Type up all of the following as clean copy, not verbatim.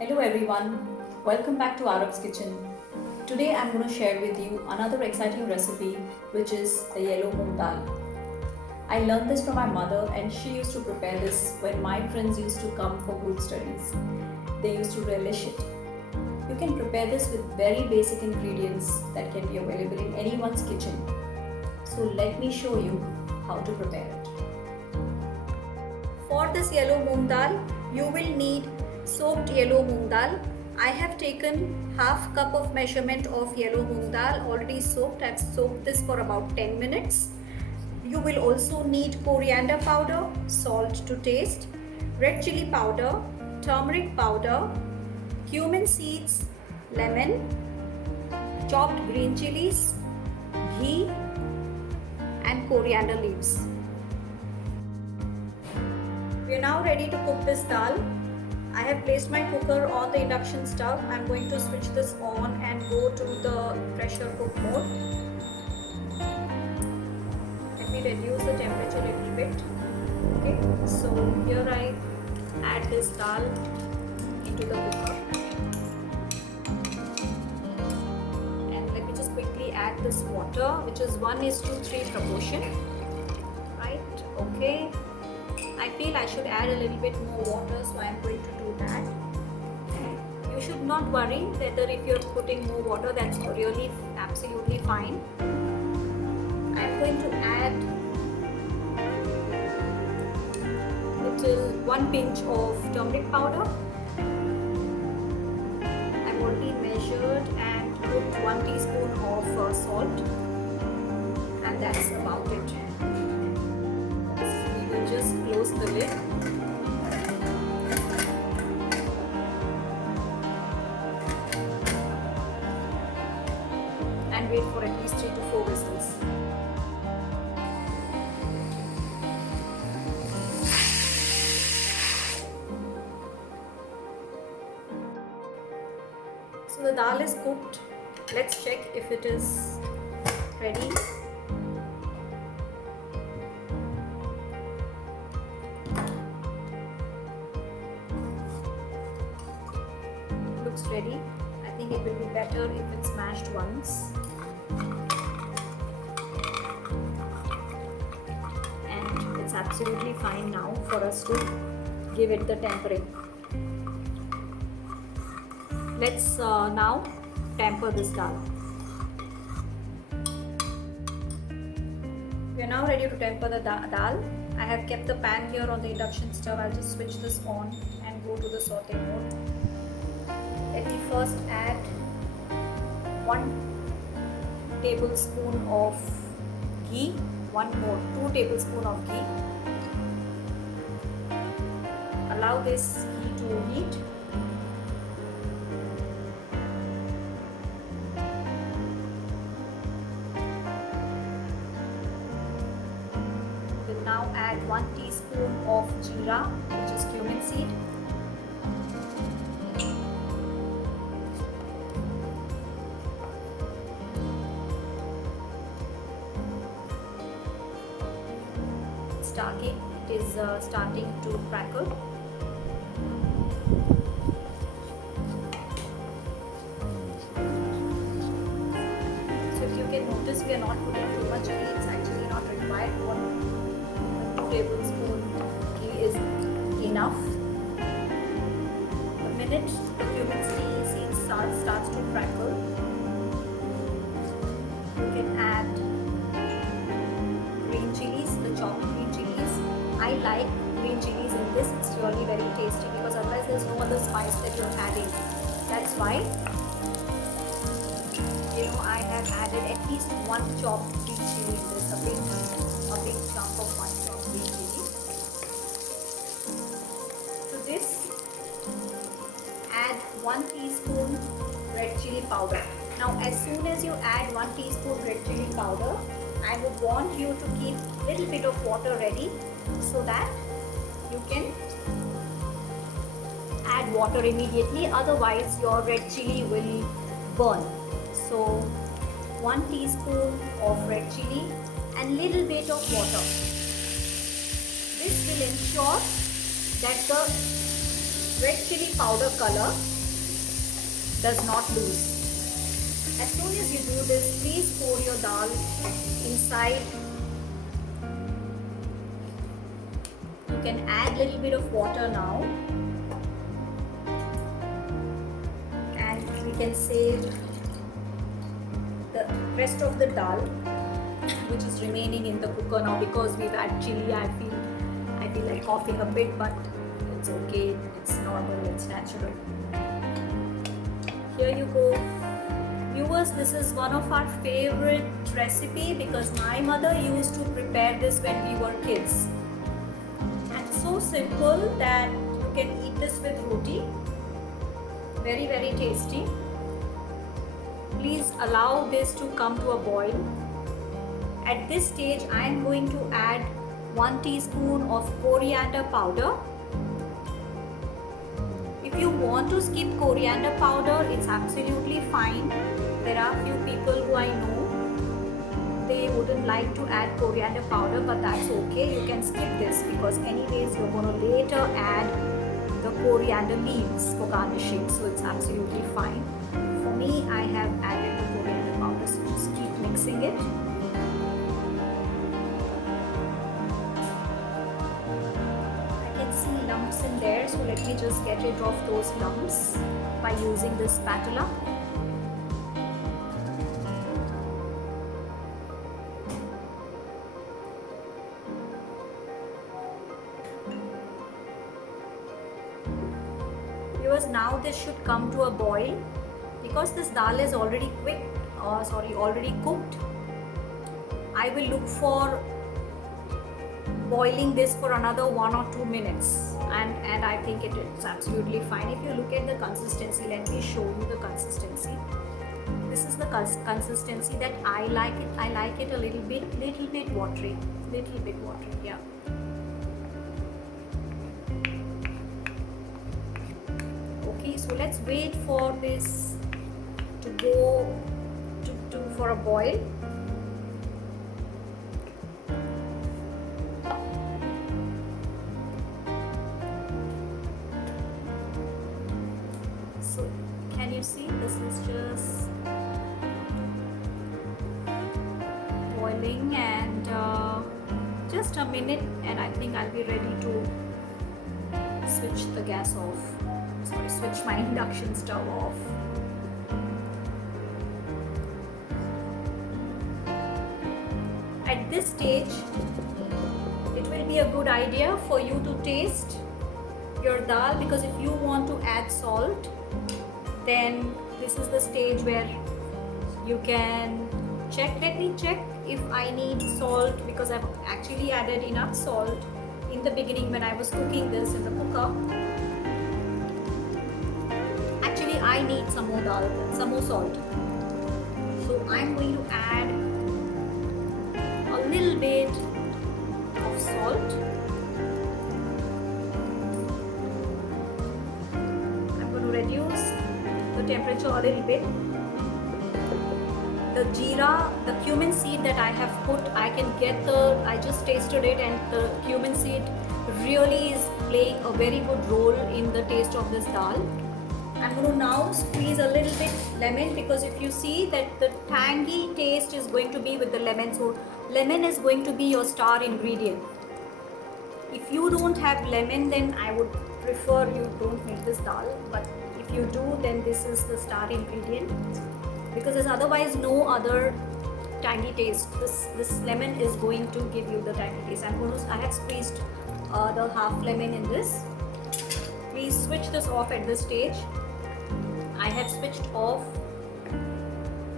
Hello everyone, welcome back to Arab's Kitchen. Today I'm going to share with you another exciting recipe which is the yellow moong dal. I learned this from my mother and she used to prepare this when my friends used to come for group studies. They used to relish it. You can prepare this with very basic ingredients that can be available in anyone's kitchen. So let me show you how to prepare it. For this yellow moong dal, you will need soaked yellow moong dal. I have taken half cup of measurement of yellow moong dal already soaked. I've soaked this for about 10 minutes. You will also need coriander powder, salt to taste, red chili powder, turmeric powder, cumin seeds, lemon, chopped green chilies, ghee and coriander leaves. We are now ready to cook this dal. I have placed my cooker on the induction stove. I'm going to switch this on and go to the pressure cook mode. Let me reduce the temperature a little bit. Okay, so here I add this dal into the cooker. And let me just quickly add this water, which is 1:3 proportion. Right, okay. I feel I should add a little bit more water, so I am going to do that. You should not worry whether if you're putting more water, that's really absolutely fine. I'm going to add one pinch of turmeric powder. I've already measured and put 1 teaspoon of salt, and that's about it. Just close the lid and wait for at least 3 to 4 whistles. So the dal is cooked. Let's check if it is ready. Looks ready. I think it will be better if it's mashed once. And it's absolutely fine now for us to give it the tempering. Let's now temper this dal. We are now ready to temper the dal. I have kept the pan here on the induction stove. I'll just switch this on and go to the saute mode. Let me first add 1 tablespoon of ghee, 2 tablespoons of ghee. Allow this ghee to heat. We'll now add 1 teaspoon of jeera, which is cumin seed. It is starting to crackle. So if you can notice, we are not putting too much ghee. It's actually not required. 1 tablespoon ghee is enough. The minute the cumin seed starts to crackle, you can add green chilies, the chopped green chilies. I like green chilies in this. It's really very tasty because otherwise there's no other spice that you're adding. That's why, I have added at least 1 chopped green chili in this, a big chunk of 1 chopped green chili. To this, add 1 teaspoon red chili powder. Now, as soon as you add 1 teaspoon red chili powder, I would want you to keep a little bit of water ready so that you can add water immediately, otherwise your red chili will burn. So 1 teaspoon of red chili and little bit of water. This will ensure that the red chili powder color does not lose. As soon as you do this, please pour your dal inside. You can add a little bit of water now, and we can save the rest of the dal which is remaining in the cooker now. Because we've had chili, I feel like coughing a bit, but it's okay, it's normal, it's natural. Here you go. Viewers, this is one of our favorite recipe because my mother used to prepare this when we were kids. And it's so simple that you can eat this with roti. Very, very tasty. Please allow this to come to a boil. At this stage, I am going to add 1 teaspoon of coriander powder. If you want to skip coriander powder, it's absolutely fine. There are few people who I know, they wouldn't like to add coriander powder, but that's okay. You can skip this because anyways you're going to later add the coriander leaves for garnishing, so it's absolutely fine. For me, I have added the coriander powder, so just keep mixing it. Lumps in there, so let me just get rid of those lumps by using this spatula. Viewers, now this should come to a boil. Because this dal is already already cooked, I will look for boiling this for another 1 or 2 minutes, and I think it's absolutely fine. If you look at the consistency, let me show you the consistency. This is the consistency that I like it. I like it a little bit watery, yeah. Okay, so let's wait for this to go for a boil. Can you see, this is just boiling, and just a minute and I think I'll be ready to switch the gas off. Switch my induction stove off. At this stage, it will be a good idea for you to taste your dal, because if you want to add salt, then this is the stage where you can check. Let me check if I need salt, because I've actually added enough salt in the beginning when I was cooking this in the cooker. Actually, I need some more salt. So I'm going to add a little bit of salt. I'm going to reduce the temperature a little bit. The jeera, the cumin seed that I have put, I just tasted it, and the cumin seed really is playing a very good role in the taste of this dal. I'm going to now squeeze a little bit lemon, because if you see that the tangy taste is going to be with the lemon, so lemon is going to be your star ingredient. If you don't have lemon, then I would prefer you don't make this dal, but if you do, then this is the star ingredient, because there's otherwise no other tangy taste. This lemon is going to give you the tangy taste. I have squeezed the half lemon in this. Please switch this off at this stage. I have switched off,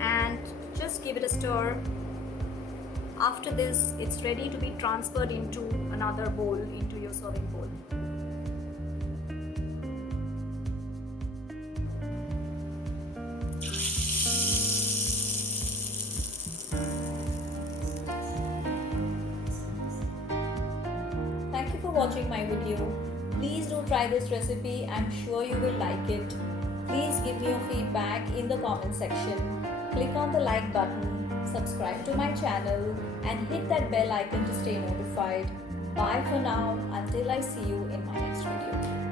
and just give it a stir. After this, it's ready to be transferred into another bowl, into your serving bowl. Thank you for watching my video. Please do try this recipe. I'm sure you will like it. Please give me your feedback in the comment section. Click on the like button, subscribe to my channel, and hit that bell icon to stay notified. Bye for now, until I see you in my next video.